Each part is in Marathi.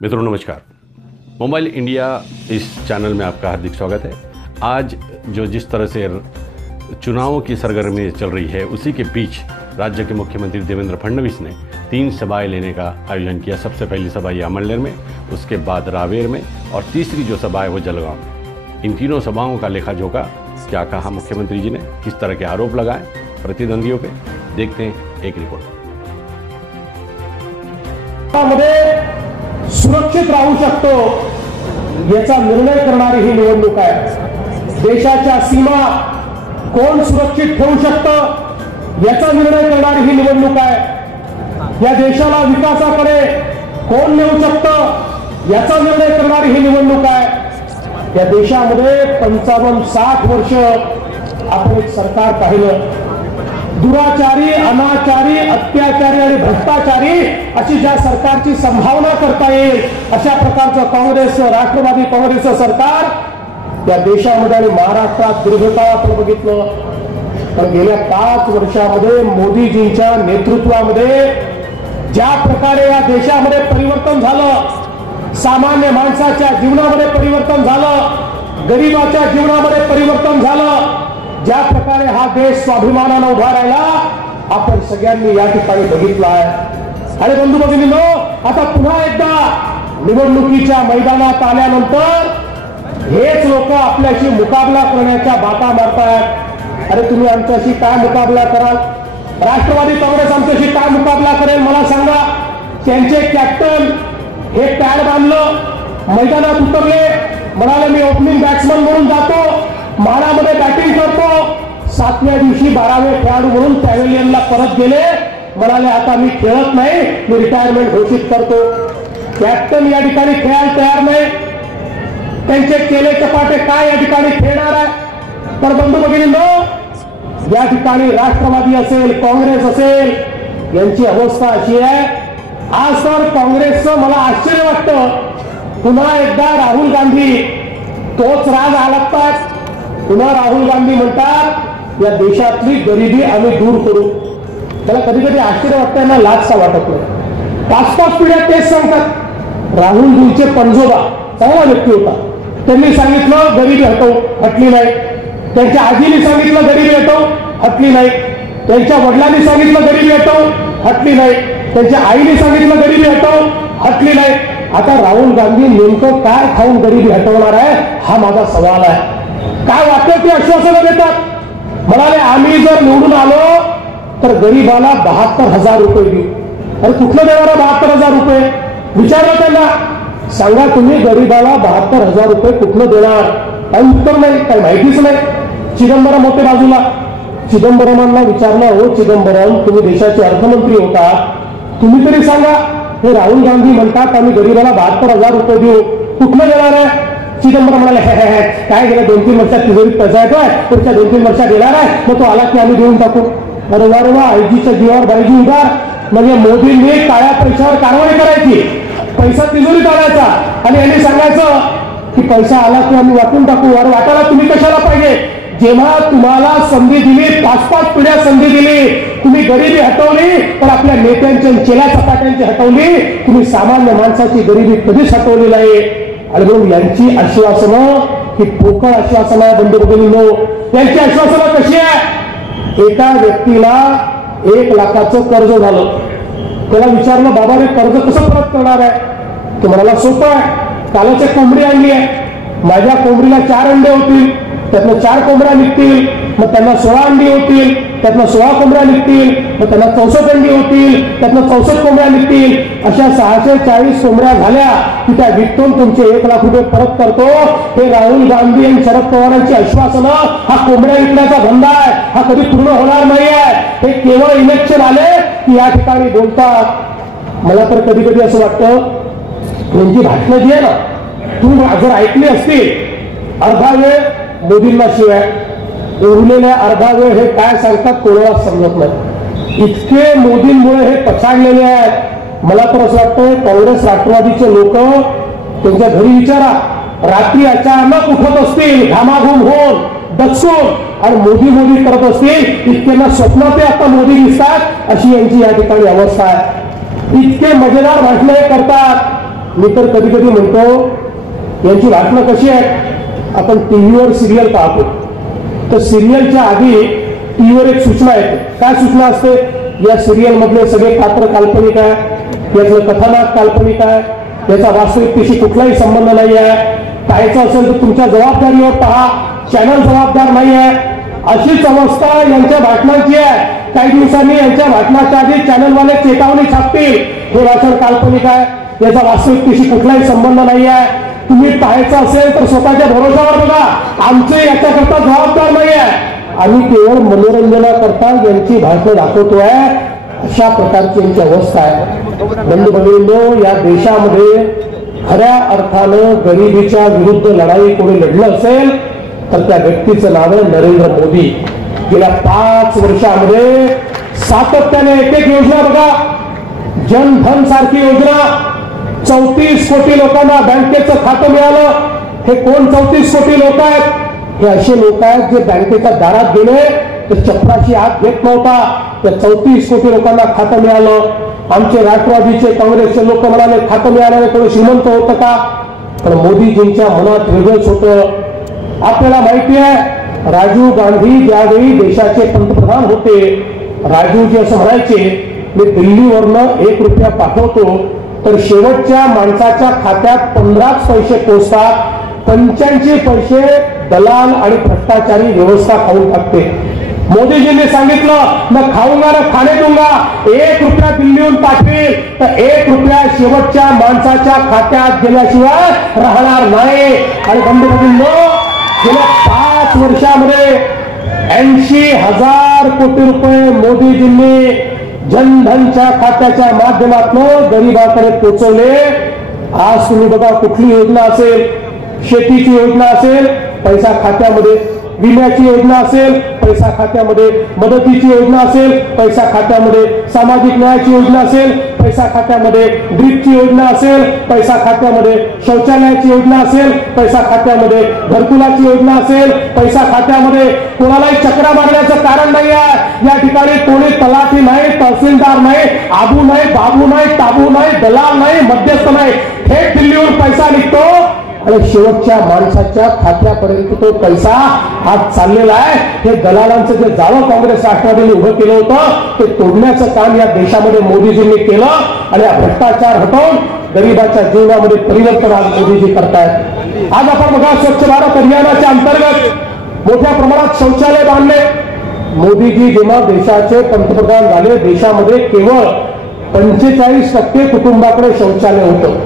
मित्रों नमस्कार। मोबाइल इंडिया इस चैनल में आपका हार्दिक स्वागत है। आज जो जिस तरह से चुनावों की सरगर्मी चल रही है, उसी के बीच राज्य के मुख्यमंत्री देवेंद्र फडणवीस ने 3 सभाएं लेने का आयोजन किया। सबसे पहली सभा ये अमरनेर में, उसके बाद रावेर में और तीसरी जो सभा है वो जलगांव में। इन तीनों सभाओं का लेखा जोखा क्या कहा मुख्यमंत्री जी ने, किस तरह के आरोप लगाए प्रतिद्वंदियों पे, देखते हैं एक रिपोर्ट। सुरक्षित राहू शकतो याचा निर्णय करणारी ही निवडणूक आहे। देशाच्या सीमा कोण सुरक्षित ठेवू शकतं याचा निर्णय करणारी ही निवडणूक आहे। या देशाला विकासाकडे कोण नेऊ शकतं याचा निर्णय करणारी ही निवडणूक आहे। या देशामध्ये 55-60 वर्ष आपण एक सरकार पाहिलं, दुराचारी, अनाचारी, अत्याचारी आणि भ्रष्टाचारी अशी ज्या सरकारची संभावना करता येईल अशा प्रकारचं काँग्रेस, राष्ट्रवादी काँग्रेसचं सरकार या देशामध्ये आणि महाराष्ट्रात दीर्घकाळ आपण बघितलं। पण गेल्या 5 वर्षामध्ये मोदीजींच्या नेतृत्वामध्ये ज्या प्रकारे या देशामध्ये परिवर्तन झालं, सामान्य माणसाच्या जीवनामध्ये परिवर्तन झालं, गरिबाच्या जीवनामध्ये परिवर्तन झालं, ज्या प्रकारे हा देश स्वाभिमानाने उभा राहिला आपण सगळ्यांनी या ठिकाणी बघितलं आहे। आणि बंधू भगिनींनो, आता पुन्हा एकदा निवडणुकीच्या मैदानात आल्यानंतर हेच लोक आपल्याशी मुकाबला करण्याच्या बाता मारतात। अरे तुम्ही आमच्याशी काय मुकाबला कराल? राष्ट्रवादी काँग्रेस आमच्याशी काय मुकाबला करेल मला सांगा। त्यांचे कॅप्टन हे पॅड बांधलं, मैदानात उतरले, म्हणाले मी ओपनिंग बॅट्समन म्हणून जातो, मारामध्ये बॅटिंग करतो। 7व्या दिवशी 12वे खेळाडू म्हणून पॅव्हेलियनला परत गेले, म्हणाले आता मी खेळत नाही, मी रिटायरमेंट घोषित करतो। कॅप्टन या ठिकाणी खेळायला तयार नाही, त्यांचे केले चपाटे काय या ठिकाणी खेळणार आहे? तर बंधू भगिनींनो, या ठिकाणी राष्ट्रवादी असेल, काँग्रेस असेल, यांची अवस्था अशी आहे। आज तर काँग्रेसचं मला आश्चर्य वाटतं, पुन्हा एकदा राहुल गांधी तोच राग आलातात। पुन्हा राहुल गांधी म्हणतात या देशातली गरिबी आम्ही दूर करू। त्याला कधी कधी आश्चर्य वाटतं ना, लाजसा वाटत नाही। 5-5 पिढ्या तेच सांगतात। राहुलजींचे पणजोबा चांगला व्यक्ती होता, त्यांनी सांगितलं गरिबी हटवू, हटली नाही। त्यांच्या आजीने सांगितलं गरिबी हटवू, हटली नाही। त्यांच्या वडिलांनी सांगितलं गरिबी हटवू, हटली नाही। त्यांच्या आईने सांगितलं गरिबी हटवू, हटली नाही। आता राहुल गांधी नेमकं काय खाऊन गरिबी हटवणार आहे हा माझा सवाल आहे। काय वाटतं ते आश्वासनं देतात, म्हणाले आम्ही जर निवडून आलो तर गरीबाला 72,000 रुपये देऊ। अरे कुठलं देणार 72,000 रुपये? विचारलं त्यांना, सांगा तुम्ही गरीबाला 72,000 रुपये कुठलं देणार? काही उत्तर नाही, काही माहितीच नाही। चिदंबरम होते बाजूला, चिदंबरमांना विचारलं, हो चिदंबरम तुम्ही देशाचे अर्थमंत्री होता, तुम्ही तरी सांगा, हे राहुल गांधी म्हणतात आम्ही गरीबाला 72,000 रुपये देऊ, कुठलं देणार आहे? चिदंबरम म्हणाले काय गेलं 2-3 वर्षात तिजोरीत पैसा येतोय, पुढच्या 2-3 वर्षात देणार आहे, मग तो आला की आम्ही देऊन टाकू। अरे वा, आईजीच्या जीवावर बाईजी उधार। म्हणजे मोदींनी काळ्या पैशावर कारवाई करायची, पैसा तिजोरीत आणायचा आणि यांनी सांगायचं की पैसा आला की आम्ही वाटून टाकू। अरे वाटायला तुम्ही कशाला पाहिजे? जेव्हा तुम्हाला संधी दिली, 5-5 पिढ्या संधी दिली, तुम्ही गरिबी हटवली, पण आपल्या नेत्यांच्या चेला चपाट्यांची हटवली, तुम्ही सामान्य माणसाची गरिबी कधीच हटवली नाही। आणि म्हणून यांची आश्वासनं ही पोकळ आश्वासनं आहे बंधू भगिनींनो। यांची आश्वासनं कशी आहे? एका व्यक्तीला 1 लाखाचं कर्ज झालं, त्याला विचारलं बाबा रे कर्ज कसं परत करणार आहे? तो म्हणाला सोपं आहे, कालच एक कोंबडी आणली आहे, माझ्या कोंबडीला 4 अंडे होतील, त्यातनं 4 कोंबड्या निघतील, मग त्यांना 16 अंडी होतील, त्यातनं 16 कोंबड्या निघतील, मग त्यांना 64 अंडी होतील, त्यातनं 64 कोंबड्या निघतील, अशा 640 कोंबड्या झाल्या की त्या विकून तुमचे 1 लाख रुपये परत करतो। हे राहुल गांधी आणि शरद पवारांची आश्वासनं, हा कोंबड्या विकण्याचा धंदा आहे, हा कधी पूर्ण होणार नाही आहे। हे केवळ इलेक्शन आले की या ठिकाणी बोलतात। मला तर कधी कधी असं वाटतं, यांची भाषणं जी आहे ना, तुम्ही जर ऐकली असतील, अर्धा वेळ मोदींना शिवाय, उरलेल्या अर्धा वेळ हे काय सांगतात कोणाला समजत नाही। इतके मोदींमुळे हे पछाडलेले आहेत। मला तर असं वाटतं काँग्रेस राष्ट्रवादीचे लोक त्यांच्या घरी विचारा, रात्री अचानक उठत असतील घामाघूम होऊन, दचून आणि मोदी करत असतील, इतक्यांना स्वप्नात ते आता मोदी दिसतात, अशी यांची या ठिकाणी अवस्था आहे। इतके मजेदार भाषणे करतात, मी तर कधी कधी म्हणतो यांची भाषणं कशी आहे, आपण टीव्हीवर सिरियल पाहतो तर सिरियलच्या आधी टीव्हीवर एक सूचना येते. काय सूचना असते, या सिरियल मधले सगळे पात्र काल्पनिक आहे, यातलं कथानक काल्पनिक आहे, याचा वास्तविकतेशी कुठलाही संबंध नाही आहे, पाहायचं असेल तर तुमच्या जबाबदारीवर पहा, चॅनल जबाबदार नाही आहे. अशीच अवस्था यांच्या भाषणांची आहे. काही दिवसांनी यांच्या भाषणाच्या आधी चॅनलवाले चेतावणी छापतील, हे भाषण काल्पनिक आहे, याचा वास्तविकतेशी कुठलाही संबंध नाही आहे. तुम्ही पाहायचं असेल तर स्वतःच्या भरोशावर बघा, आमचे याच्याकरता जबाबदार नाही आहे, आम्ही केवळ मनोरंजनाकरता यांची भाषण दाखवतोय. अशा प्रकारची यांची अवस्था आहे. बंधू भगिनींनो, या देशामध्ये खऱ्या अर्थानं गरिबीच्या विरुद्ध लढाई कोणी लढलं असेल तर त्या व्यक्तीचं नाव आहे नरेंद्र मोदी. गेल्या 5 वर्षामध्ये सातत्याने एक योजना बघा, जनधन सारखी योजना, 34 कोटी लोकांना बँकेचं खातं मिळालं. हे कोण 34 कोटी लोक आहेत? हे असे लोक आहेत जे बँकेच्या दारात गेले तर चपराशी हात घेत नव्हता. त्या 34 कोटी लोकांना खातं मिळालं. आमचे राष्ट्रवादीचे काँग्रेसचे लोक म्हणाले खातं मिळाल्याने कोणी श्रीमंत होतं का? पण मोदीजींच्या मनात वेगळंच होतं. आपल्याला माहिती आहे, राजीव गांधी ज्यावेळी देशाचे पंतप्रधान होते, राजीवजी असं म्हणायचे, मी दिल्लीवरनं 1 रुपया पाठवतो तर शेवटच्या माणसाच्या खात्यात 15 पैसे पोचतात, 85 पैसे दलाल आणि भ्रष्टाचारी व्यवस्था खाऊन टाकते. मोदीजींनी सांगितलं, न खाऊंगा न खाणे दूंगा, 1 रुपया दिल्लीहून पाठवेल तर 1 रुपया शेवटच्या माणसाच्या खात्यात गेल्याशिवाय राहणार नाही. आणि बंधू भगिनींनो, गेल्या 5 वर्षामध्ये 80,000 कोटी रुपये मोदीजींनी जनधनच्या खात्याच्या माध्यमातून गरिबांकडे पोहोचवले. आज तुम्ही बघा, कुठली योजना असेल, शेतीची योजना असेल, पैसा खात्यामध्ये, विम्याची योजना असेल, पैसा खात्यामध्ये, मदतीची योजना असेल, पैसा खात्यामध्ये, सामाजिक न्यायाची योजना असेल, पैसा खात्यामध्ये, ड्रीपची योजना असेल, पैसा खात्यामध्ये, शौचालयाची योजना असेल, पैसा खात्यामध्ये, घरकुलाची योजना असेल, पैसा खात्यामध्ये. कोणालाही चक्रा मारण्याचं कारण नाही आहे. या ठिकाणी कोणी तलाठी नाही, तहसीलदार नाही, आबू नाही, बाबू नाही, ताबू नाही, दलाल नाही, मध्यस्थ नाही, थेट दिल्लीहून पैसा निघतो आणि शेवटच्या माणसाच्या खात्यापर्यंत तो पैसा आज चाललेला आहे. हे दलालांचं जे जाळं काँग्रेस राष्ट्रवादीने उभं केलं होतं ते तोडण्याचं काम या देशामध्ये मोदीजींनी केलं आणि हा भ्रष्टाचार हटवून गरिबाच्या जीवनामध्ये परिवर्तन आज मोदीजी करतायत. आज आपण बघा, स्वच्छ भारत अभियानाच्या अंतर्गत मोठ्या प्रमाणात शौचालय बांधले. मोदीजी जेव्हा देशाचे पंतप्रधान झाले, देशामध्ये केवळ 45% कुटुंबाकडे शौचालय होतं,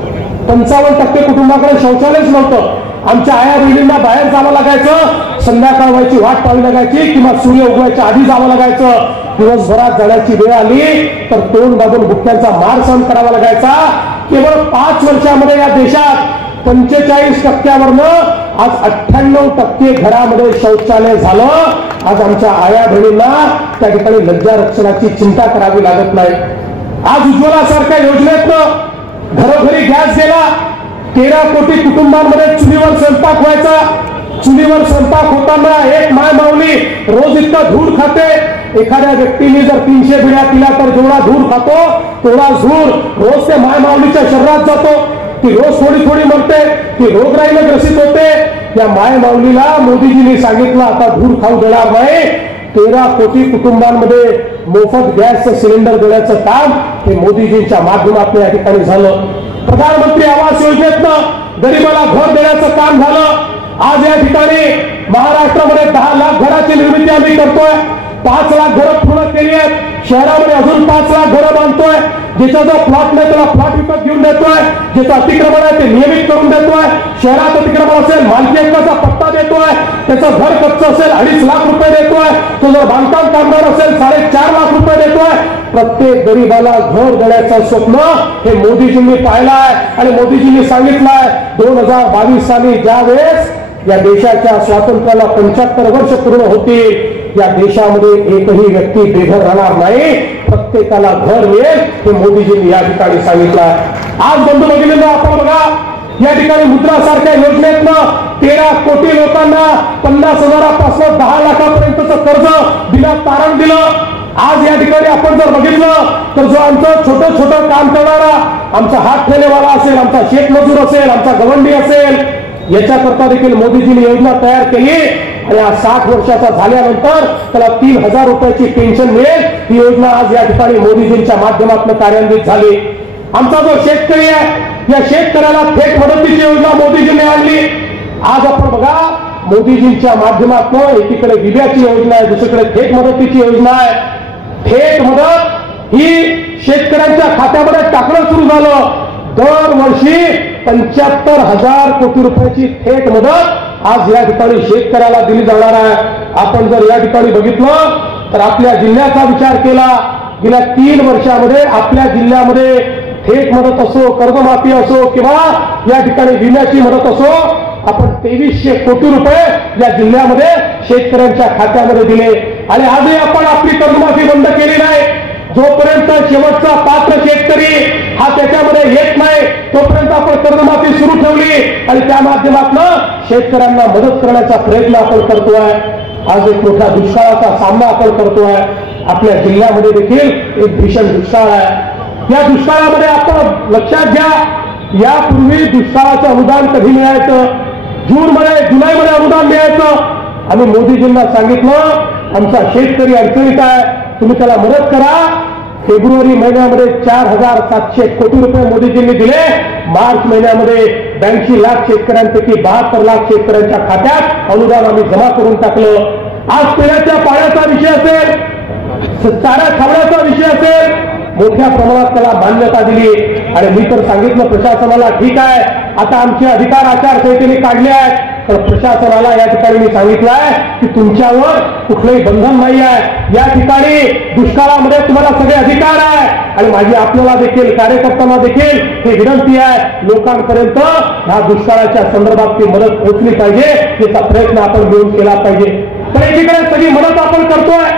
55% कुटुंबाकडे शौचालयच नव्हतं. आमच्या आया बहिणींना बाहेर जावं लागायचं, संध्याकाळ व्हायची वाट पाहावी लागायची किंवा सूर्य उगवायच्या आधी जावं लागायचं. दिवसभरात जाण्याची वेळ आली तर तोंड दाबून भुक्क्यांचा मार सहन करावा लागायचा. केवळ 5 वर्षामध्ये या देशात 45%वरनं आज 98% घरामध्ये शौचालय झालं. आज आमच्या आया बहिणींना त्या ठिकाणी लज्जा रक्षणाची चिंता करावी लागत नाही. आज उज्ज्वला सारख्या योजनेतनं घरोघरी गॅस गेला. 13 कोटी कुटुंबांमध्ये चुलीवर स्वयंपाक व्हायचा. चुलीवर स्वयंपाक होताना एक माय माऊली रोज इतका धूर खाते. एखाद्या व्यक्तीने जर 300 बिड्या पिल्या तर जेवढा धूर खातो तेवढा धूर रोज ते माय माऊलीच्या शरीरात जातो. ती रोज थोडी थोडी मरते, ती रोगराईने ग्रसित होते. या माय माऊलीला मोदीजींनी सांगितलं, आता धूर खाऊ देणार नाही. 13 कोटी कुटुंबांमध्ये मोफत गॅसचं सिलेंडर देण्याचं काम हे मोदीजींच्या माध्यमातून या ठिकाणी झालं. प्रधानमंत्री आवास योजनेतनं गरिबाला घर देण्याचं काम झालं. आज या ठिकाणी महाराष्ट्रामध्ये 10 लाख घराची निर्मिती आम्ही करतोय. 5 लाख घरं पूर्ण केली आहेत. शहरामध्ये अजून 5 लाख घरं बांधतोय. ज्याचा जो प्लॉट नाही त्याला प्लॉट विकत घेऊन देतोय. ज्याचं अतिक्रमण आहे ते नियमित करून देतोय. शहरात अतिक्रमण असेल मालकी हक्काचा पट्टा देतोय. त्याचं घर कच्चं असेल 2.5 लाख रुपये देतोय. तो जर बांधकाम कामगार असेल 4.5 लाख रुपये देतोय. प्रत्येक गरीबाला घर देण्याचं स्वप्न हे मोदीजींनी पाहिलंय आणि मोदीजींनी सांगितलंय 2022 साली ज्यावेळेस या देशाच्या स्वातंत्र्याला 75 वर्ष पूर्ण होतील, या देशामध्ये एकही व्यक्ती बेघर राहणार नाही, प्रत्येकाला घर मिळेल हे मोदीजींनी या ठिकाणी सांगितलं. आज बंधू भगिनींनो, आपण बघा, या ठिकाणी मुद्रा सारख्या योजनेतनं 13 कोटी लोकांना 50,000पासून 10 लाखापर्यंतचं कर्ज बिना तारण दिलं. आज या ठिकाणी आपण जर बघितलं तर जो आमचं छोटं छोटं काम करणारा आमचा हात ठेलेवाला असेल, आमचा शेतमजूर असेल, आमचा गवंडी असेल, याच्याकरता देखील मोदीजींनी योजना तयार केली आणि आज 60 वर्षाचा झाल्यानंतर त्याला 3000 रुपयाची पेन्शन मिळेल. ही योजना आज या ठिकाणी मोदीजींच्या माध्यमातून कार्यान्वित झाली. आमचा जो शेतकरी आहे या शेतकऱ्याला थेट मदतीची योजना मोदीजींनी आणली. आज आपण बघा मोदीजींच्या माध्यमातून एकीकडे विम्याची योजना आहे, दुसरीकडे थेट मदतीची योजना आहे. थेट मदत ही शेतकऱ्यांच्या खात्यामध्ये टाकणं सुरू झालं. दरवर्षी 75,000 कोटी रुपयाची थेट मदत आज या ठिकाणी शेतकऱ्याला दिली जाणार आहे. आपण जर या ठिकाणी बघितलं तर आपल्या जिल्ह्याचा विचार केला, गेल्या 3 वर्षामध्ये आपल्या जिल्ह्यामध्ये थेट मदत असो, कर्जमाफी असो किंवा या ठिकाणी विम्याची मदत असो, आपण 2300 कोटी रुपये या जिल्ह्यामध्ये शेतकऱ्यांच्या खात्यामध्ये दिले. आणि आजही आपण आपली कर्जमाफी बंद केली नाही. जोपर्यंत शेवटचा पात्र शेतकरी हा त्याच्यामध्ये येत नाही तोपर्यंत आपण कर्जमाफी सुरू ठेवली आणि त्या माध्यमातून शेतकऱ्यांना मदत करण्याचा प्रयत्न आपण करतोय. आज एक मोठ्या दुष्काळाचा सामना आपण करतोय. आपल्या जिल्ह्यामध्ये देखील एक भीषण दुष्काळ आहे. या दुष्काळामध्ये आपण लक्षात घ्या, यापूर्वी दुष्काळाचं अनुदान कधी मिळायचं? जुलैमध्ये अनुदान मिळायचं. आम्ही मोदीजींना सांगितलं आमचा शेतकरी अडचणीत आहे, तुम्ही त्याला मदत करा. फेब्रुवारी महिन्यामध्ये 4700 कोटी रुपये मोदीजींनी दिले. मार्च महिन्यामध्ये 82 लाख शेतकऱ्यांपैकी 72 लाख शेतकऱ्यांच्या खात्यात अनुदान आम्ही जमा करून टाकलं. आज पिण्याच्या पाण्याचा विषय असेल, चारा छावण्याचा विषय असेल, मोठ्या प्रमाणात त्याला मान्यता दिली. आणि मी तर सांगितलं प्रशासनाला, ठीक आहे आता आमचे अधिकार आचारसंहितेने काढले आहेत, तर प्रशासनाला या ठिकाणी मी सांगितलं आहे की तुमच्यावर कुठलंही बंधन नाही आहे. या ठिकाणी दुष्काळामध्ये तुम्हाला सगळे अधिकार आहे. आणि माझी आपल्याला देखील कार्यकर्त्यांना देखील ही विनंती आहे, लोकांपर्यंत ह्या दुष्काळाच्या संदर्भात ती मदत पोहोचली पाहिजे, याचा प्रयत्न आपण घेऊन केला पाहिजे. तर एकीकडे सगळी मदत आपण करतोय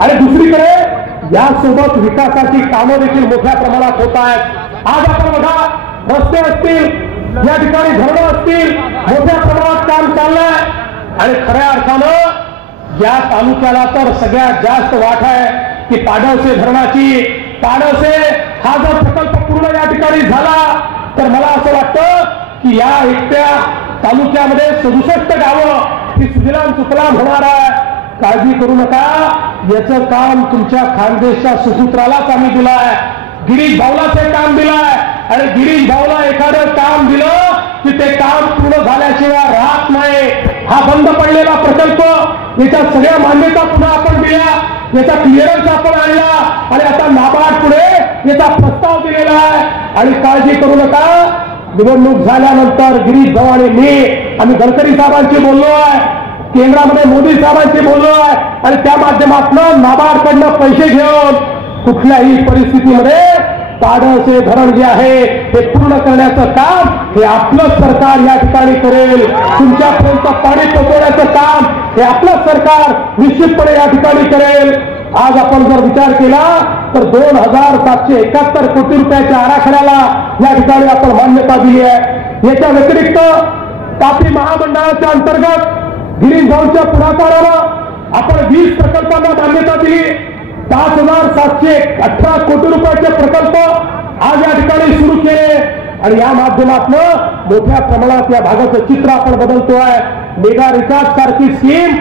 आणि दुसरीकडे यासोबत विकासाची कामं देखील मोठ्या प्रमाणात होत आहेत. आज आपण बघा, रस्ते असतील, या ठिकाणी धरणं असतील, मोठ्या प्रमाणात काम चाललंय. आणि खऱ्या अर्थानं या तालुक्याला तर सगळ्यात जास्त वाट आहे की पाडळसे धरणाची. पाडळसे हा जर प्रकल्प पूर्ण या ठिकाणी झाला तर मला असं वाटतं की या एकट्या तालुक्यामध्ये 67 गावं ही सुजलाम सुफलाम होणार आहे. काळजी करू नका, याचं काम तुमच्या खानदेशच्या सुसूत्रालाच आम्ही दिलाय. गिरीश भाऊलाच हे काम दिलंय. आणि गिरीश भाऊला एखादं काम दिलं की ते काम पूर्ण झाल्याशिवाय राहत नाही. हा बंद पडलेला प्रकल्प, याच्या सगळ्या मान्यता पुन्हा आपण दिल्या, याचा क्लिअरन्स आपण आणला आणि आता नाबार्ड पुढे याचा प्रस्ताव दिलेला आहे. आणि काळजी करू नका, निवडणूक झाल्यानंतर गिरीश भाऊ आणि मी आम्ही गडकरी साहेबांशी बोललो आहे, केंद्रामध्ये मोदी साहेबांशी बोललो आहे आणि त्या माध्यमातून नाबार्डकडनं पैसे घेऊन कुठल्याही परिस्थितीमध्ये पाडळसे धरण जे आहे हे पूर्ण करण्याचं काम हे आपलं सरकार या ठिकाणी करेल. तुमच्यापर्यंत पाणी पोहोचवण्याचं काम हे आपलं सरकार निश्चितपणे या ठिकाणी करेल. आज आपण जर विचार केला तर 2771 कोटी रुपयाच्या आराखड्याला या ठिकाणी आपण मान्यता दिली आहे. याच्या व्यतिरिक्त तापी महामंडळाच्या अंतर्गत गिरीश भाऊंच्या पुढाकारानं आपण 20 प्रकल्पांना मान्यता दिली. 5718 कोटी रुपयाचे प्रकल्प आज या ठिकाणी सुरू केले. आणि या माध्यमातून मोठ्या प्रमाणात या भागाचं चित्र आपण बदलतोय. मेगा रिचार्ज सारखी स्कीम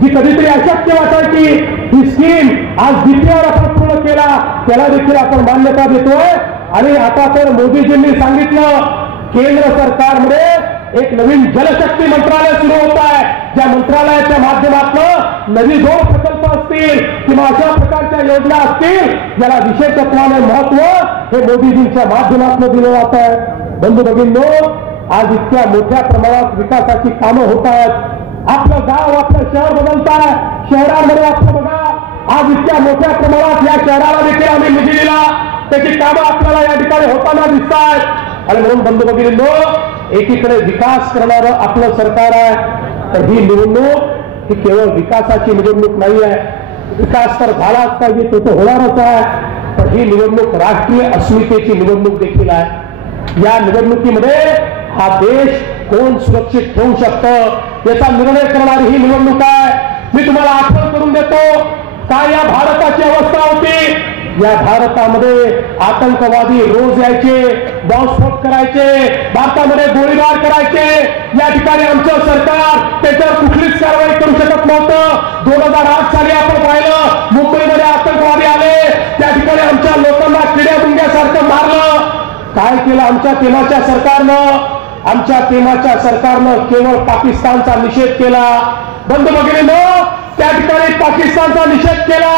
जी कधीतरी अशक्य वाटायची, ही स्कीम आज डीपीआर आपण पूर्ण केला, त्याला देखील आपण मान्यता देतोय. आणि आता तर मोदीजींनी सांगितलं केंद्र सरकारमध्ये एक नवीन जलशक्ती मंत्रालय सुरू होत आहे. ज्या मंत्रालयाच्या माध्यमातून नवी 2 प्रकल्प असतील किंवा अशा प्रकारच्या योजना असतील ज्याला विशेषत्वाने महत्व हे मोदीजींच्या माध्यमातून दिलं जात आहे. बंधू भगिनींनो, आज इतक्या मोठ्या प्रमाणात विकासाची कामं होत आहेत. आपलं गाव, आपलं शहर बदलत आहे. शहरांमध्ये आपण बघा, आज इतक्या मोठ्या प्रमाणात या शहराला देखील आम्ही निधी दिला, त्याची कामं आपल्याला या ठिकाणी होताना दिसत आहेत. आणि म्हणून बंधू भगिनींनो, एकीकडे विकास करणारं आपलं सरकार आहे, तर ही निवडणूक ही केवळ विकासाची निवडणूक नाही आहे. विकास तर झालाच पाहिजे, तो तर होणारच आहे, पण ही निवडणूक राष्ट्रीय अस्मितेची निवडणूक देखील आहे. या निवडणुकीमध्ये हा देश कोण सुरक्षित ठेवू शकतं याचा निर्णय करणारी ही निवडणूक आहे. मी तुम्हाला आठवण करून देतो काय या भारताची अवस्था होती. या भारतामध्ये आतंकवादी रोज यायचे, बॉम्बस्फोट करायचे, भारतामध्ये गोळीबार करायचे. या ठिकाणी आमचं सरकार त्याच्यावर कुठलीच कारवाई करू शकत नव्हतं. 2008 साली आपण पाहिलं मुंबईमध्ये आतंकवादी आले, त्या ठिकाणी आमच्या लोकांना किड्या मुंग्यासारखं मारलं. काय केलं आमच्या तेव्हाच्या सरकारनं? आमच्या तेव्हाच्या सरकारनं केवळ पाकिस्तानचा निषेध केला. बंधू भगिनींनो, त्या ठिकाणी पाकिस्तानचा निषेध केला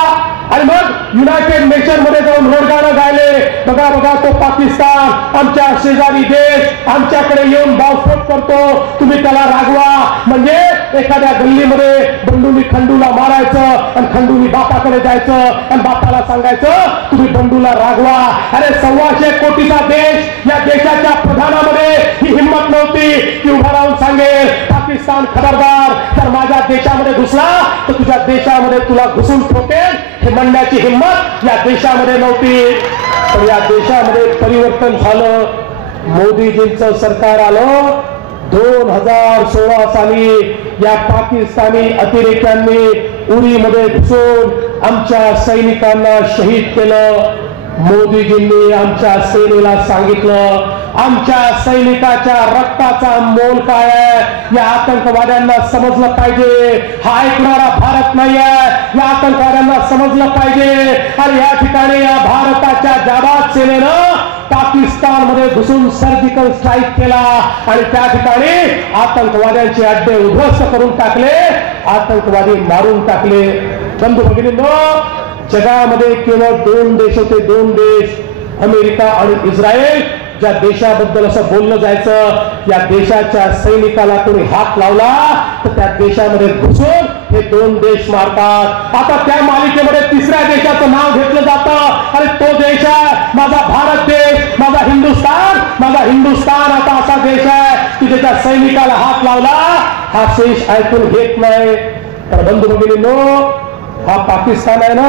आणि मग युनायटेड नेशन मध्ये जाऊन रोडगाणं गायले. बघा बघा, तो पाकिस्तान आमच्या शेजारी देश आमच्याकडे येऊन बॉम्बस्फोट करतो, तुम्ही त्याला रागवा. म्हणजे एखाद्या गल्लीमध्ये बंडूनी खंडूला मारायचं आणि खंडूनी बापाकडे जायचं आणि बापाला सांगायचं तुम्ही बंडूला रागवा. अरे 125 कोटीचा देश, या देशाच्या प्रधानामध्ये ही हिंमत नव्हती की उभा राहून सांगेल पाकिस्तान खबरदार, जर माझ्या देशामध्ये घुसला तर तुझ्या देशामध्ये तुला घुसून ठोकेल, हे म्हणण्याची हिंमत या देशामध्ये नव्हती. तर या देशामध्ये परिवर्तन झालं. मोदीजींचं सरकार आलं. 2016 साली या पाकिस्तानी अतिरेक्यांनी उरीमध्ये घुसून आमच्या सैनिकांना शहीद केलं. मोदीजींनी आमच्या सेनेला सांगितलं आमच्या सैनिकाच्या रक्ताचा मोल काय आहे या आतंकवाद्यांना समजलं पाहिजे. हा ऐकणारा भारत नाही आहे, या आतंकवाद्यांना समजलं पाहिजे. आणि या ठिकाणी या भारताच्या जाबाज सेनेनं पाकिस्तानमध्ये घुसून सर्जिकल स्ट्राईक केला आणि त्या ठिकाणी आतंकवाद्यांचे अड्डे उद्ध्वस्त करून टाकले, आतंकवादी मारून टाकले. बंधू भगिनींनो, जगामध्ये केवळ 2 देश होते, 2 देश, अमेरिका आणि इस्रायल. ज्या देशाबद्दल असं बोललं जायचं या देशाच्या सैनिकाला कोणी हात लावला तर त्या देशामध्ये घुसून हे 2 देश मारतात. आता त्या मालिकेमध्ये 3ऱ्या देशाचं नाव घेतलं जातं आणि तो देश आहे माझा भारत देश, माझा हिंदुस्तान. माझा हिंदुस्तान आता असा देश आहे की ज्याच्या सैनिकाला हात लावला हा देश ऐकून घेत नाही. तर बंधू भगिनींनो, हा पाकिस्तान आहे ना,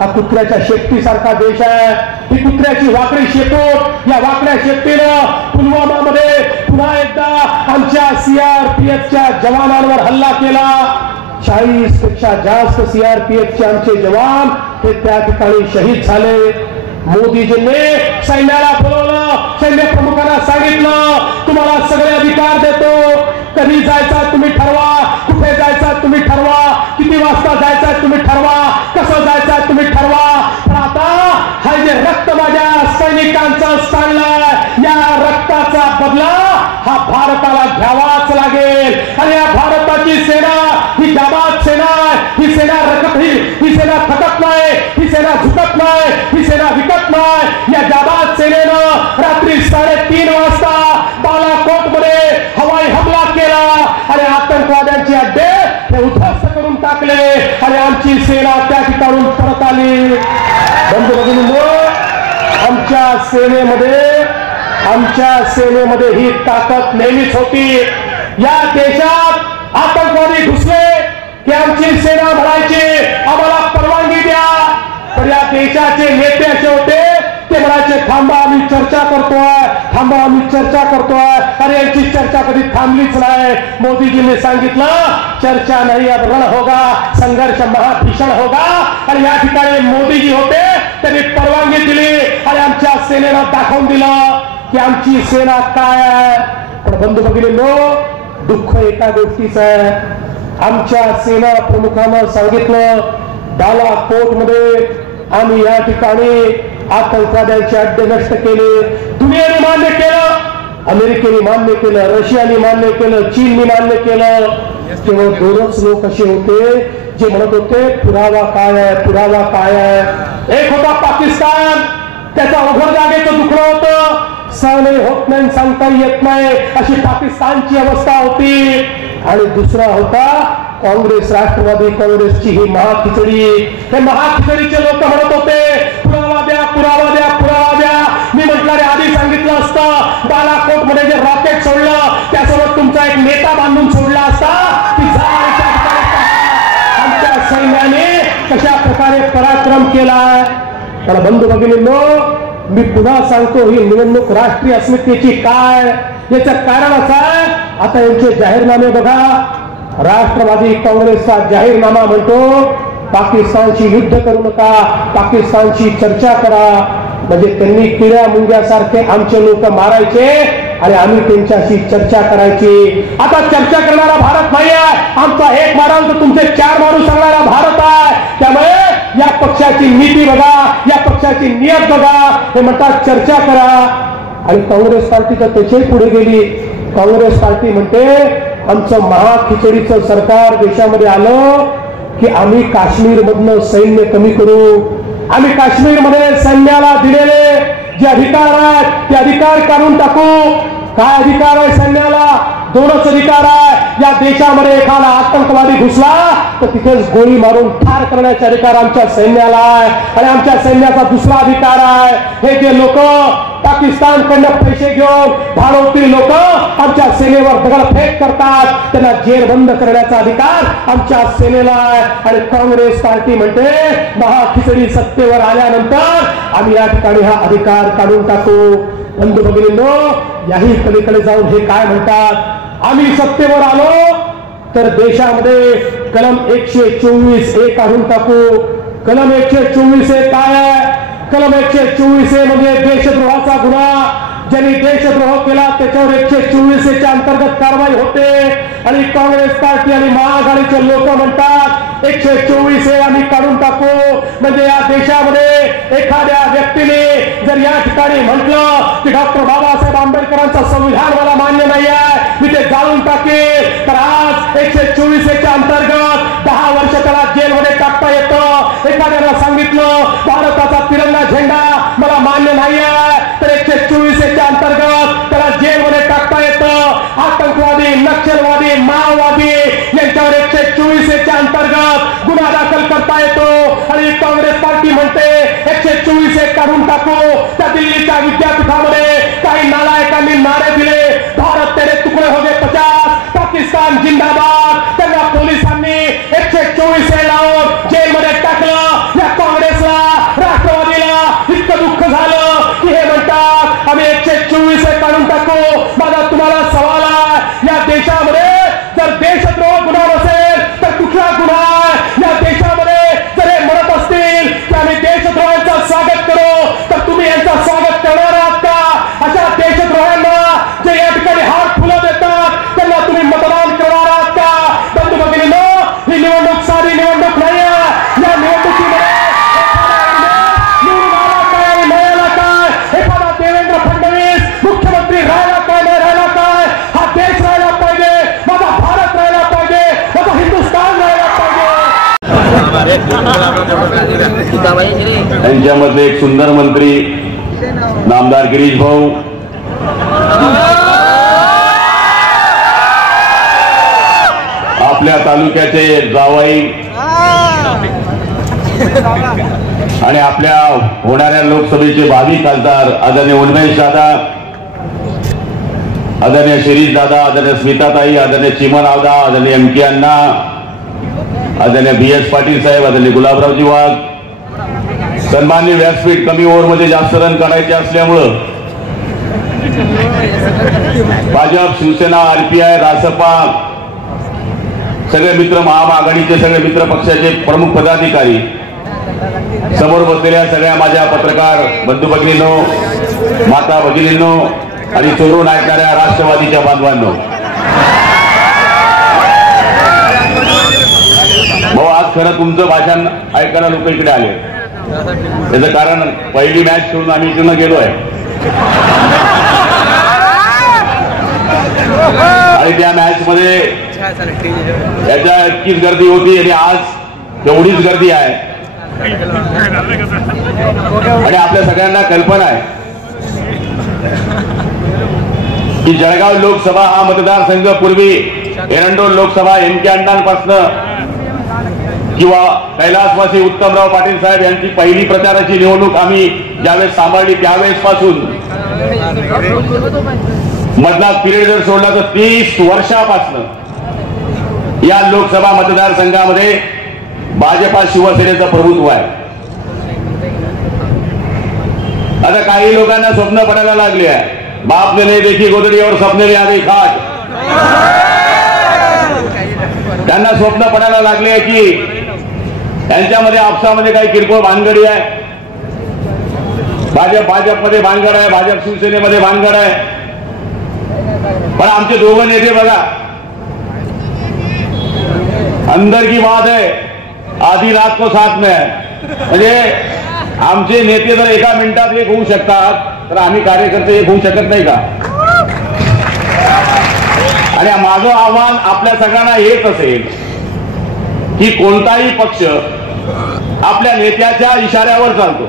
हा कुत्र्याच्या शेपटीसारखा देश आहे. ही कुत्र्याची वाकडी शेपूट, या वाकड्या शेपटीनं पुलवामामध्ये पुन्हा एकदा आमच्या सीआरपीएफच्या जवानांवर हल्ला केला. 40 पेक्षा जास्त सीआरपीएफचे आमचे जवान हे त्या ठिकाणी शहीद झाले. मोदीजींनी सैन्याला बोलवलं, सैन्य प्रमुखांना सांगितलं तुम्हाला सगळे अधिकार देतो, कधी जायचा तुम्ही ठरवा, कुठे जायचा तुम्ही ठरवा, किती वाजता जायचा तुम्ही ठरवा, कसं जायचा तुम्ही ठरवा. पण आता हा जे रक्त माझ्या सैनिकांचं सांडलंय या रक्ताचा बदला हा भारताला घ्यावाच लागेल. आणि या भारताची सेना ही जाबाज सेना आहे. ही सेना ही सेना थकत नाही, ही सेना झुकत नाही, ही सेना विकत नाही. या जाबाज सेनेनं रात्री 3:30 वाजता बालाकोट मध्ये हवाई हमला केला आणि आतंकवाद्यांचे अड्डे हे उद्ध्वस्त करून टाकले आणि आमची सेना त्या ठिकाणून परत आली. बंधू भगिनींनो, आमच्या सेनेमध्ये ही ताकद नेहमीच होती. या देशात आतंकवादी घुसले की आमची सेना म्हणायची आम्हाला परवानगी द्या. पण या देशाचे नेते असे होते ते म्हणायचे थांबा आम्ही चर्चा करतोय, थांबा आम्ही चर्चा करतोय. अरे यांची चर्चा कधी थांबलीच नाही. मोदीजींनी सांगितलं चर्चा नाही अब रण होगा, संघर्ष महाभीषण होगा. आणि या ठिकाणी मोदीजी होते त्यांनी परवानगी दिली आणि आमच्या सेनेनं दाखवून दिलं की आमची सेना काय आहे. पण बंधू भगिनींनो, दुःख एका गोष्टीचं आहे. आमच्या सेना प्रमुखानं सांगितलं बालाकोट मध्ये आम्ही या ठिकाणी आतंकवाद्यांचे अड्डे नष्ट केले. दुनियेने मान्य केलं, अमेरिकेने मान्य केलं, रशियाने मान्य केलं, चीनने मान्य केलं. केवळ 2च लोक असे होते जे म्हणत होते पुरावा काय आहे, पुरावा काय आहे. एक होता पाकिस्तान, त्याचा अवघड जागेचं दुखणं होतं, सहन होत नाही, सांगता येत नाही अशी पाकिस्तानची अवस्था होती. आणि दुसरा होता काँग्रेस, राष्ट्रवादी काँग्रेसची ही महाखिचडी. हे महाखिचडीचे लोक म्हणत होते पुरावा द्या, पुरावा द्या, पुरावा द्या. मी म्हटलं रे आधी सांगितलं असतं बालाकोट मध्ये जे रॉकेट सोडलं त्यासोबत तुमचा एक नेता बांधून सोडला असता की आमच्या सैन्याने कशा प्रकारे पराक्रम केलाय. तर बंधू भगिनींनो, मी पुन्हा सांगतो ही निवडणूक राष्ट्रीय अस्मितेची काय याचं कारण असं आहे. आता यांचे जाहीरनामे बघा. राष्ट्रवादी काँग्रेसचा जाहीरनामा म्हणतो पाकिस्तानशी युद्ध करू नका, पाकिस्तानशी चर्चा करा. म्हणजे त्यांनी किड्या मुंग्यासारखे आमचे लोक मारायचे आणि आम्ही त्यांच्याशी चर्चा करायची. आता चर्चा करणारा भारत नाही आहे, आमचा एक माराल तर तुमचे 4 मारू सांगणारा भारत आहे. त्यामुळे या पक्षाची नीती बघा, या पक्षाची नियत बघा. हे म्हणतात चर्चा करा. आणि काँग्रेस पार्टी तर त्याच्याही पुढे गेली. काँग्रेस पार्टी म्हणते आमचं महाखिचडीचं सरकार देशामध्ये आलं की आम्ही काश्मीर मधनं सैन्य कमी करू, आम्ही काश्मीरमध्ये सैन्याला दिलेले जे अधिकार आहेत ते अधिकार काढून टाकू. काय अधिकार आहे सैन्याला? 2च अधिकार आहे. या देशामध्ये एखादा आतंकवादी घुसला तर तिथेच गोळी मारून ठार करण्याचा अधिकार आमच्या सैन्याला आहे. आणि आमच्या सैन्याचा दुसरा अधिकार आहे, हे जे लोक पाकिस्तानकडनं पैसे घेऊन भाडोत्री लोक आमच्या सेनेवर दगडफेक करतात त्यांना जेरबंद करण्याचा अधिकार आमच्या सेनेला आहे. आणि काँग्रेस पार्टी म्हणते महाखिचडी सत्तेवर आल्यानंतर आम्ही या ठिकाणी हा अधिकार काढून टाकू. बंधू भगिनींनो, याही पलीकडे जाऊन हे काय म्हणतात, आम्ही सत्तेवर आलो तर देशामध्ये कलम 124A काढून टाकू. कलम 124A काय आहे? कलम 124A म्हणजे देशद्रोहाचा गुन्हा. ज्यांनी देशद्रोह केला त्याच्यावर 124A अंतर्गत कारवाई होते. आणि काँग्रेस पार्टी आणि महाआघाडीचे लोक म्हणतात 124A आम्ही काढून टाकू. म्हणजे या देशामध्ये एखाद्या व्यक्तीने जर या ठिकाणी म्हटलं की डॉक्टर बाबासाहेब आंबेडकरांचं संविधान मला मान्य नाही आहे, मी ते जाळून टाकेल, तर आज 124A अंतर्गत 10 वर्ष त्याला जेलमध्ये टाकता येतं. एखाद्याला सांगितलं भारताचा तिरंगा झेंडा मला मान्य नाही आहे तर 124A अंतर्गत त्याला जेलमध्ये टाकता येतं. आतंकवादी, नक्षलवादी, माओवादी यांच्यावर 124A अंतर्गत गुन्हा दाखल करता येतो. आणि काँग्रेस पार्टी म्हणते 124A काढून टाकू. त्या दिल्लीच्या विद्यापीठामध्ये काही नालायकांनी नारे दिले, भारत तेरे तुकडे हो गए 50, पाकिस्तान जिंदाबाद. त्यांना पोलिसांनी 124A लावून जेलमध्ये टाकलं. या काँग्रेसला, राष्ट्रवादीला इतकं दुःख झालं की हे म्हणतात आम्ही 124A काढून टाकू. माझा तुम्हाला सवाल आहे, या देशामध्ये जर देशद्रोह गुन्हा नसेल तर कुठला गुन्हा आहे? या देशामध्ये जर हे म्हणत असतील की आम्ही देशद्रोहांचं स्वागत करू तर तुम्ही यांचं स्वागत करणार आहात का? अशा देशद्रोहांना जे या ठिकाणी हात फुलं देतात त्यांना तुम्ही मतदान करणार आहात का? बंधू भगिनींनो, ही निवडणूक साधी निवडणूक नाही आहे. या निवडणुकीमध्ये निवडून आला काय, मिळाला काय, एखादा देवेंद्र फडणवीस मुख्यमंत्री राहिला काय, नाही राहिला काय, हा देश राहिला पाहिजे, माझा भारत राहिला पाहिजे, माझा हिंदुस्थान राहिला पाहिजे. त्यांच्यामधले एक सुंदर मंत्री नामदार गिरीश भाऊ, आपल्या तालुक्याचे जावई आणि आपल्या होणाऱ्या लोकसभेचे भावी खासदार आदरणीय उन्मेष दादा, आदरणीय शिरीष दादा, आदरणीय स्मिताताई, आदरणीय चिमन दादा, आदरणीय MK अण्णा, आदरणीय BS पाटील साहेब, आदरणीय गुलाबरावजी वाघ, सन्माननीय व्यासपीठ. कमी ओव्हरमध्ये जास्त रन काढायचे असल्यामुळं भाजप, शिवसेना, RPI, रासपा सगळे मित्र, महाआघाडीचे सगळे मित्र पक्षाचे प्रमुख पदाधिकारी, समोर बसलेल्या सगळ्या माझ्या पत्रकार बंधू भगिनींनो, माता भगिनींनो आणि चोरून ऐकणाऱ्या राष्ट्रवादीच्या बांधवांनो, भाऊ आज खरं तुमचं भाषण ऐकायला लोक इकडे आले. त्याचं कारण पहिली मॅच खेळून आम्ही इकडनं गेलोय आणि त्या मॅच मध्ये याच्या इतकीच गर्दी होती आणि आज तेवढीच गर्दी आहे. आणि आपल्या सगळ्यांना कल्पना आहे की जळगाव लोकसभा हा मतदारसंघ पूर्वी एरंडोल लोकसभा MK अण्णांपासून किंवा कैलासवासी उत्तमराव पाटील साहेब यांची पहिली प्रचाराची निवडणूक आम्ही ज्यावेळेस सांभाळली त्यावेळेस पासून मधला पिरियड जर सोडला तर 30 वर्षापासून या लोकसभा मतदारसंघामध्ये भाजपा शिवसेनेचं प्रभुत्व आहे. आता काही लोकांना स्वप्न पडायला लागले आहे, बाप ने नहीं देखी गोदडी और सपने में आ गई खाट. त्यांना स्वप्न पडायला लागले की त्यांच्यामध्ये आपसामध्ये काही किरकोळ भानगडी आहे. भाजपमध्ये भानगड आहे, भाजप शिवसेनेमध्ये भानगड आहे. पण आमचे दोघं नेते बघा, अंदर की बात है आधी रात को साथ में है. म्हणजे आमचे नेते जर एका मिनिटात एक होऊ शकतात तर आम्ही कार्यकर्ते एक होऊ शकत नाही का? आणि माझं आव्हान आपल्या सगळ्यांना हेच असेल की कोणताही पक्ष आपल्या नेत्याच्या इशाऱ्यावर चालतो.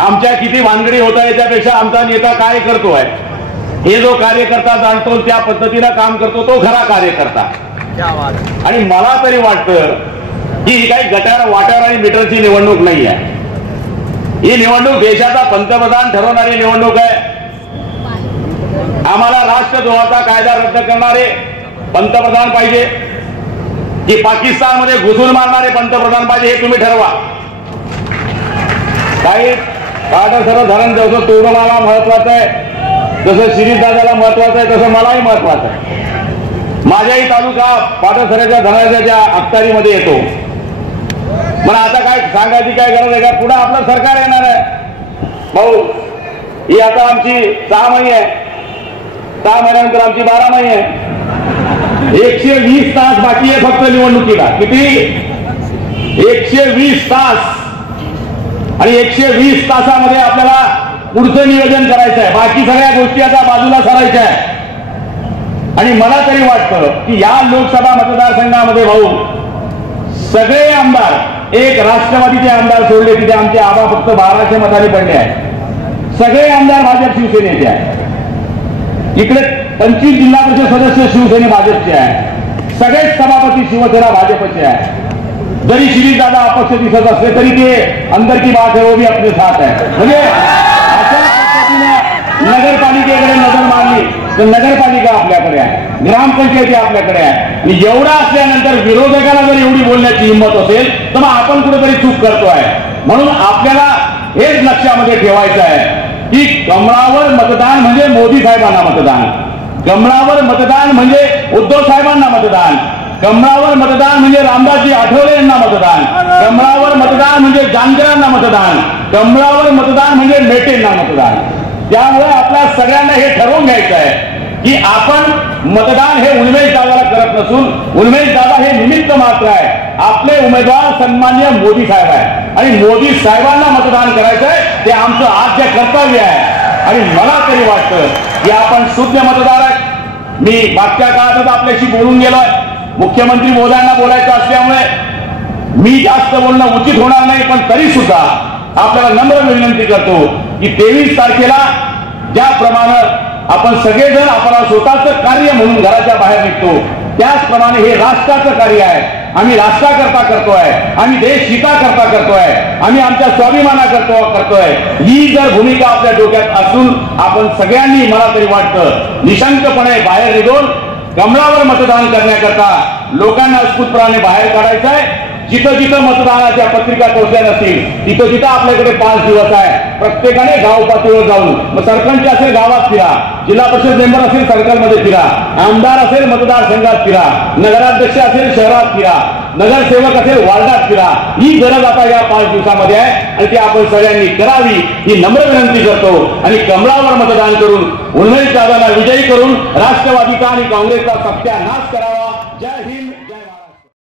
आमच्या किती भानगडी होत आहे त्यापेक्षा आमचा नेता काय करतोय हे जो कार्यकर्ता जाणतो, त्या पद्धतीनं काम करतो, तो खरा कार्यकर्ता. आणि मला तरी वाटतं की ही काही गटार वाटार आणि मीटरची निवडणूक नाही आहे. ही निवडणूक देशाचा पंतप्रधान ठरवणारी निवडणूक आहे. आम्हाला राष्ट्रद्रोहाचा कायदा रद्द करणारे पंतप्रधान पाहिजे की पाकिस्तानमध्ये घुसून मारणारे पंतप्रधान पाहिजे हे तुम्ही ठरवा. काही पाटा सर्व धरण जसं तोरणाला महत्वाचं आहे, जसं शिरीष दादाला महत्वाचं आहे, तसं मलाही महत्वाचं आहे. माझ्याही तालुका पाटसऱ्याच्या धनाच्या अखत्यारीमध्ये येतो. मला आता काय सांगायची काय गरज आहे का? पुढे आपलं सरकार येणार आहे भाऊ. ही आता आमची 6 महिने आहे, 6 महिन्यानंतर आमची 12 महिने आहे. 120 तास बाकी आहे फक्त निवडणुकीला. किती? 120 तास. आणि 120 तासामध्ये आपल्याला पुढचं नियोजन करायचं आहे. बाकी सगळ्या गोष्टी आता बाजूला सरायच्या आहे. आणि मला तरी वाटतं की या लोकसभा मतदारसंघामध्ये भाऊ सगळे आमदार, एक राष्ट्रवादीचे आमदार सोडले तिथे आमचे आबा फक्त 1200 मतांनी पडले आहेत. सगळे आमदार भाजप शिवसेनेचे आहेत. इकडे 25 जिल्हा परिषद सदस्य शिवसेने भाजपचे आहेत. सगळेच सभापती शिवसेना भाजपचे आहेत. जरी शिरीष दादा अपक्ष दिसत असले तरी ते अंदर की बात है वो भी अपने साथ है. म्हणजे अशा पद्धतीने नगरपालिकेकडे नजर मारली तर नगरपालिका आपल्याकडे आहे, ग्रामपंचायती आपल्याकडे आहे. आणि एवढा असल्यानंतर विरोधकाला जर एवढी बोलण्याची हिंमत असेल तर मग आपण कुठेतरी चूक करतोय. म्हणून आपल्याला हेच लक्षामध्ये ठेवायचं आहे की कमळावर मतदान म्हणजे मोदी साहेबांना मतदान, कमळावर मतदान म्हणजे उद्धव साहेबांना मतदान, कमळावर मतदान म्हणजे रामदासजी आठवले यांना मतदान, कमळावर मतदान म्हणजे जानकरांना मतदान, कमळावर मतदान म्हणजे मेटेंना मतदान. त्यामुळे आपल्या सगळ्यांना हे ठरवून घ्यायचं आहे की आपण मतदान हे उन्मेष दादाला करत नसून उन्मेष दादा हे निमित्त मात्र आहे. आपले उमेदवार सन्माननीय मोदी साहेब आहे आणि मोदी साहेबांना मतदान करायचं आहे. ते आमचं आद्य कर्तव्य आहे. आणि मला तरी वाटतं की आपण शुद्ध मतदार आहेत. मी मागच्या काळातच आपल्याशी बोलून गेलोय. मुख्यमंत्री महोदयांना बोलायचं असल्यामुळे मी जास्त बोलणं उचित होणार नाही. पण तरी सुद्धा आपल्याला नम्र विनंती करतो की 23 तारखेला ज्याप्रमाणे आपण सगळेजण आपला स्वतःचं कार्य म्हणून घराच्या बाहेर निघतो त्याचप्रमाणे हे राष्ट्राचं कार्य आहे. आम्ही राष्ट्राकरता करतोय, आम्ही देश हिताकरता करतोय, आम्ही आमच्या स्वाभिमानाकरता करतोय. ही जर भूमिका आपल्या डोक्यात असून आपण सगळ्यांनी मला तरी वाटतं निशंकपणे बाहेर निघून कमळावर मतदान करण्याकरता लोकांना उत्स्फूर्तपणे बाहेर काढायचं आहे. जिथं जिथं मतदानाच्या पत्रिका पोहोचल्या नसतील तिथं तिथं आपल्याकडे 5 दिवस आहे. प्रत्येकाने गाव पातळीवर जाऊन, मग सरपंच असेल गावात फिरा, जिल्हा परिषद मेंबर असेल सर्कलमध्ये फिरा, आमदार असेल मतदारसंघात फिरा, नगराध्यक्ष असेल शहरात फिरा, नगरसेवक असेल वार्डात फिरा. ही गरज आता या 5 दिवसामध्ये आहे आणि ती आपण सगळ्यांनी करावी ही नम्र विनंती करतो. आणि कमळावर मतदान करून उन्मेष दादाला विजयी करून राष्ट्रवादीचा आणि काँग्रेसचा सत्यानाश करावा. जय हिंद, जय भारत.